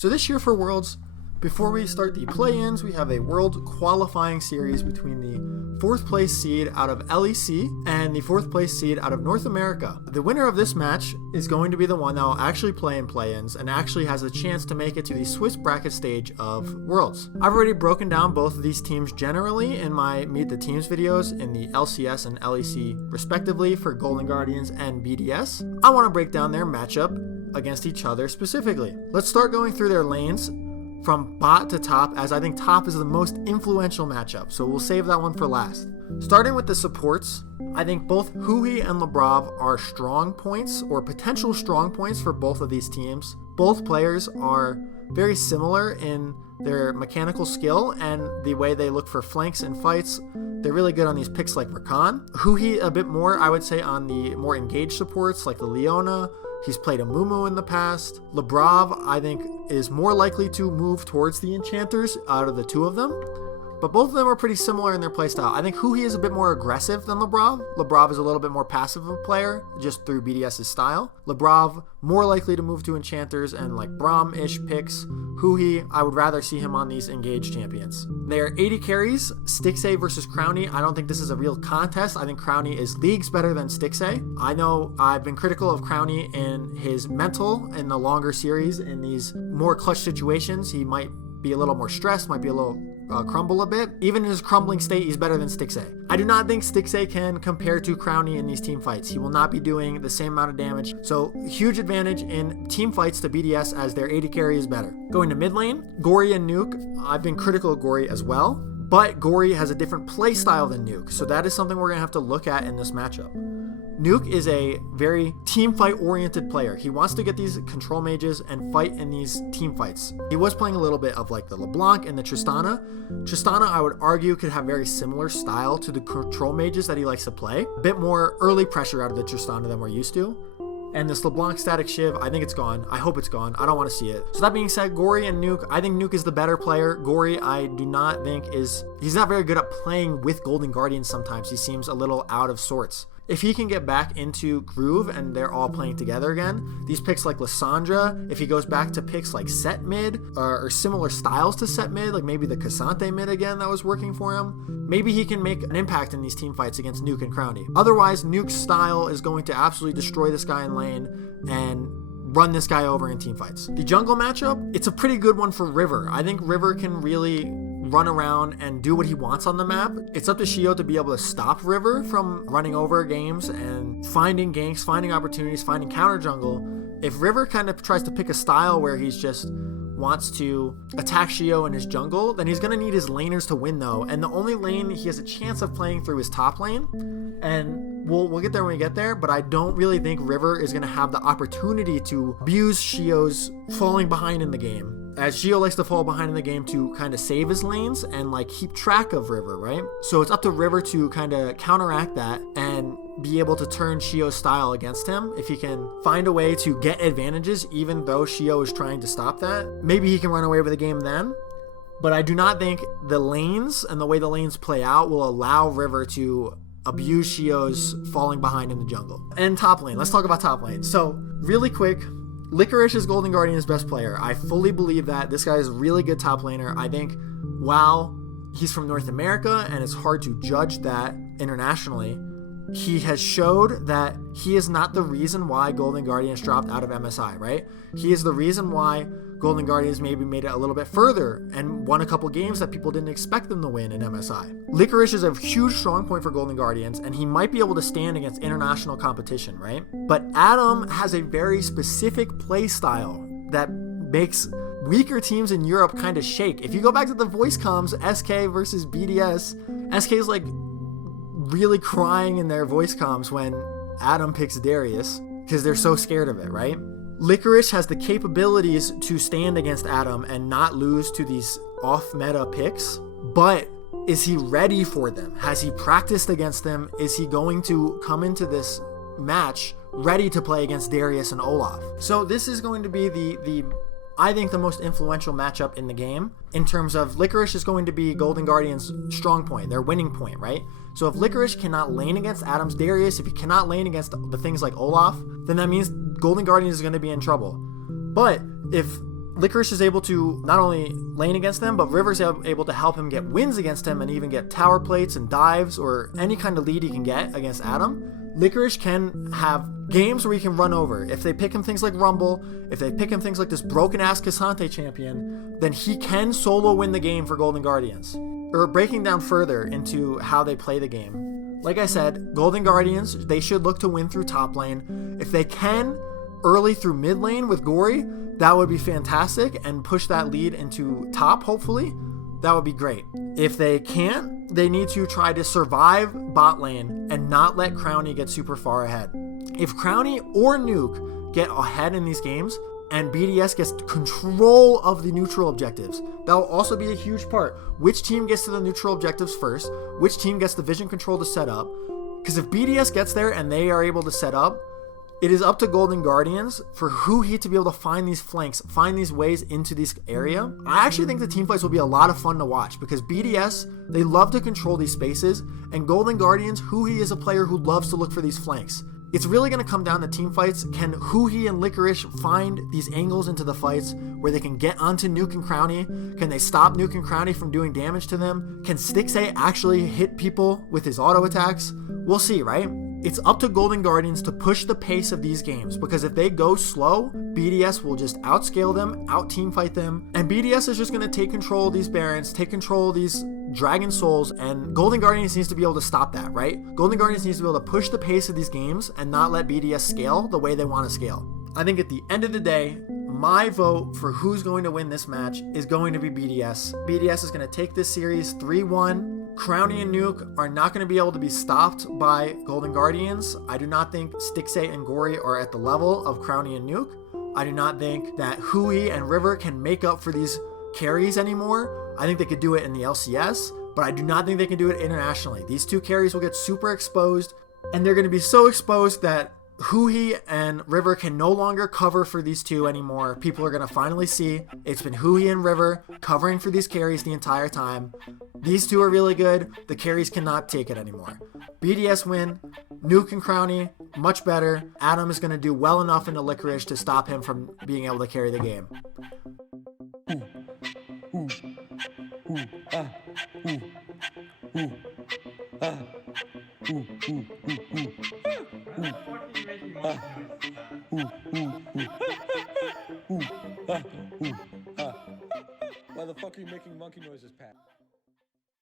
So this year for Worlds, before we start the play-ins, we have a World qualifying series between the 4th place seed out of LEC and the 4th place seed out of North America. The winner of this match is going to be the one that will actually play in play-ins and actually has a chance to make it to the Swiss bracket stage of Worlds. I've already broken down both of these teams generally in my Meet the Teams videos in the LCS and LEC respectively for Golden Guardians and BDS. I want to break down their matchup against each other specifically. Let's start going through their lanes from bot to top, as I think top is the most influential matchup, so we'll save that one for last. Starting with the supports, I think both Huhi and Labrov are strong points or potential strong points for both of these teams. Both players are very similar in their mechanical skill and the way they look for flanks and fights. They're really good on these picks like Rakan. Huhi a bit more, I would say, on the more engaged supports like the Leona. He's played a Mumu in the past. Labrov, I think, is more likely to move towards the Enchanters out of the two of them. But both of them are pretty similar in their playstyle. I think Huhi is a bit more aggressive than Labrov. Labrov is a little bit more passive of a player, just through BDS's style. Labrov, more likely to move to Enchanters and like Braum-ish picks. Huhi, I would rather see him on these engaged champions. They are 80 carries, Stixxay versus Crownie. I don't think this is a real contest. I think Crownie is leagues better than Stixxay. I know I've been critical of Crownie in his mental in the longer series. In these more clutch situations, he might be a little more stressed, might be a little crumble a bit. Even in his crumbling state, he's better than Stixxay. I do not think Stixxay can compare to Crownie in these team fights. He will not be doing the same amount of damage. So huge advantage in team fights to BDS as their 80 carry is better. Going to mid lane, Gory and Nuke. I've been critical of Gory as well, but Gory has a different play style than Nuke. So that is something we're gonna have to look at in this matchup. Nuke is a very team fight oriented player. He wants to get these control mages and fight in these team fights. He was playing a little bit of like the LeBlanc and the Tristana. Tristana, I would argue, could have very similar style to the control mages that he likes to play. A bit more early pressure out of the Tristana than we're used to. And this LeBlanc static Shiv, I think it's gone. I hope it's gone. I don't want to see it. So that being said, Gory and Nuke, I think Nuke is the better player. Gory, I do not think he's not very good at playing with Golden Guardians sometimes. He seems a little out of sorts. If he can get back into groove and they're all playing together again, these picks like Lissandra, if he goes back to picks like Set Mid or similar styles to Set Mid, like maybe the Cassante Mid again that was working for him, maybe he can make an impact in these team fights against Nuke and Crownie. Otherwise, Nuke's style is going to absolutely destroy this guy in lane and run this guy over in team fights. The jungle matchup, it's a pretty good one for River. I think River can really run around and do what he wants on the map. It's up to Shio to be able to stop River from running over games and finding ganks, finding opportunities, finding counter jungle. If River kind of tries to pick a style where he's just wants to attack Shio in his jungle, then he's going to need his laners to win though. And the only lane he has a chance of playing through is top lane. And we'll get there when we get there, but I don't really think River is going to have the opportunity to abuse Shio's falling behind in the game, as Shio likes to fall behind in the game to kind of save his lanes and like keep track of River, right? So it's up to River to kind of counteract that and be able to turn Shio's style against him. If he can find a way to get advantages even though Shio is trying to stop that, maybe he can run away with the game then. But I do not think the lanes and the way the lanes play out will allow River to abuse Shio's falling behind in the jungle. And top lane, let's talk about top lane. So really quick, Licorice is Golden Guardian's best player. I fully believe that. This guy is a really good top laner. I think while he's from North America and it's hard to judge that internationally, he has showed that he is not the reason why Golden Guardians dropped out of MSI, right? He is the reason why Golden Guardians maybe made it a little bit further and won a couple games that people didn't expect them to win in MSI. Licorice is a huge strong point for Golden Guardians, and he might be able to stand against international competition, right? But Adam has a very specific play style that makes weaker teams in Europe kind of shake. If you go back to the voice comms, SK versus BDS, SK is like really crying in their voice comms when Adam picks Darius because they're so scared of it, right? Licorice has the capabilities to stand against Adam and not lose to these off-meta picks, but is he ready for them? Has he practiced against them? Is he going to come into this match ready to play against Darius and Olaf? So this is going to be I think the most influential matchup in the game in terms of Licorice is going to be Golden Guardian's strong point, their winning point, right? So if Licorice cannot lane against Adam's Darius, if he cannot lane against the things like Olaf, then that means Golden Guardians is going to be in trouble. But if Licorice is able to not only lane against them, but River's able to help him get wins against him and even get tower plates and dives or any kind of lead he can get against Adam. Licorice can have games where he can run over. If they pick him things like Rumble, if they pick him things like this broken-ass Cassante champion, then he can solo win the game for Golden Guardians. Or breaking down further into how they play the game. Like I said, Golden Guardians, they should look to win through top lane. If they can, early through mid lane with Gory, that would be fantastic and push that lead into top, hopefully. That would be great. If they can't, they need to try to survive bot lane and not let Crowny get super far ahead. If Crowny or Nuke get ahead in these games and BDS gets control of the neutral objectives, that will also be a huge part. Which team gets to the neutral objectives first? Which team gets the vision control to set up? Because if BDS gets there and they are able to set up, it is up to Golden Guardians for Huhi to be able to find these flanks, find these ways into this area. I actually think the team fights will be a lot of fun to watch because BDS, they love to control these spaces, and Golden Guardians, Huhi is a player who loves to look for these flanks. It's really going to come down to team fights. Can Huhi and Licorice find these angles into the fights where they can get onto Nuke and Crowny? Can they stop Nuke and Crowny from doing damage to them? Can Stixay actually hit people with his auto attacks? We'll see, right? It's up to Golden Guardians to push the pace of these games, because if they go slow, BDS will just outscale them, out-teamfight them, and BDS is just going to take control of these Barons, take control of these Dragon Souls, and Golden Guardians needs to be able to stop that, right? Golden Guardians needs to be able to push the pace of these games and not let BDS scale the way they want to scale. I think at the end of the day, my vote for who's going to win this match is going to be BDS. BDS is going to take this series 3-1. Crowny and Nuke are not going to be able to be stopped by Golden Guardians. I do not think Stixay and Gory are at the level of Crowny and Nuke. I do not think that Hui and River can make up for these carries anymore. I think they could do it in the LCS, but I do not think they can do it internationally. These two carries will get super exposed, and they're going to be so exposed that Hui and River can no longer cover for these two anymore. People are going to finally see it's been Hui and River covering for these carries the entire time. These two are really good. The carries cannot take it anymore. BDS win. Nuke and Crowny, much better. Adam is going to do well enough into Licorice to stop him from being able to carry the game. Why the fuck are you making monkey noises, Pat?